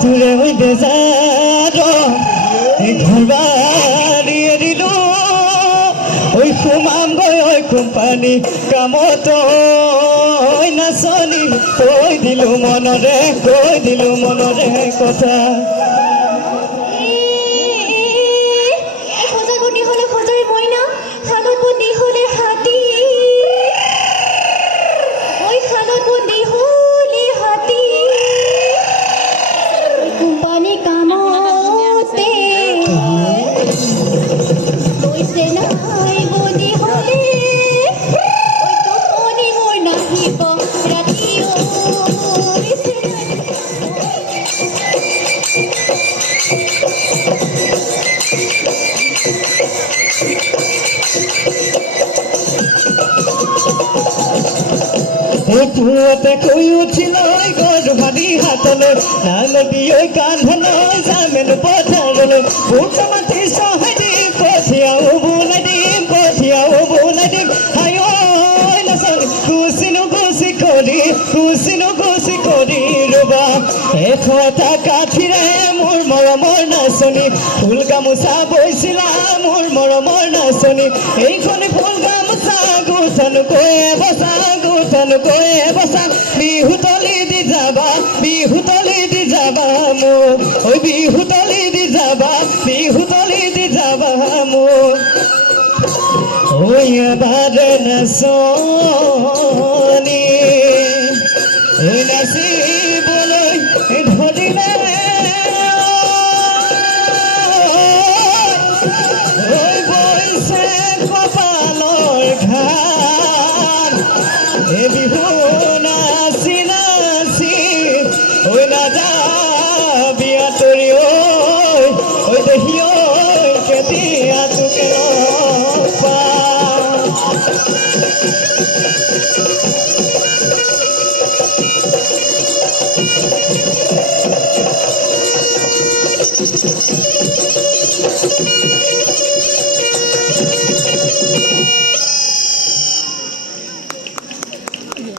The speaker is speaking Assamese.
तुरे हुई बेजारो घरबारी एरिलो ओई खुमाम गई ओई कुम्पानी कामतो ओई नाचनी কৈ দিলো মনৰে কথা পুৱাতে শুই উঠিলৈ গৰ্ভাৰী হাতলৈ নালবি ঐ কান্ধলৈ যামেন পথাৰলৈ বুক মাতি চহাই দিম কঠিয়াও বুনাই দিম হাই ঐ নাচনী কুচিনো কুচি কৰি ৰবা 100টা কাঠিৰে মোৰ মৰমৰ নাচনী ফুল গামোচা বৈছিলা মোৰ মৰমৰ নাচনী এইখনি ফুল গামোচা গুঠনকৈ বসা বিহুতলি দি যাবা মোক ওই বিহুতলি দি যাবা মোক ওই এবাৰ নাচনী ওই নাচিবলৈ ধৰিলে ওই বৈছে কপালৰ ঘাম এ বিহু নাচি ওই নাযাবি আঁতৰি ওই দেহি কেতিয়া তোকে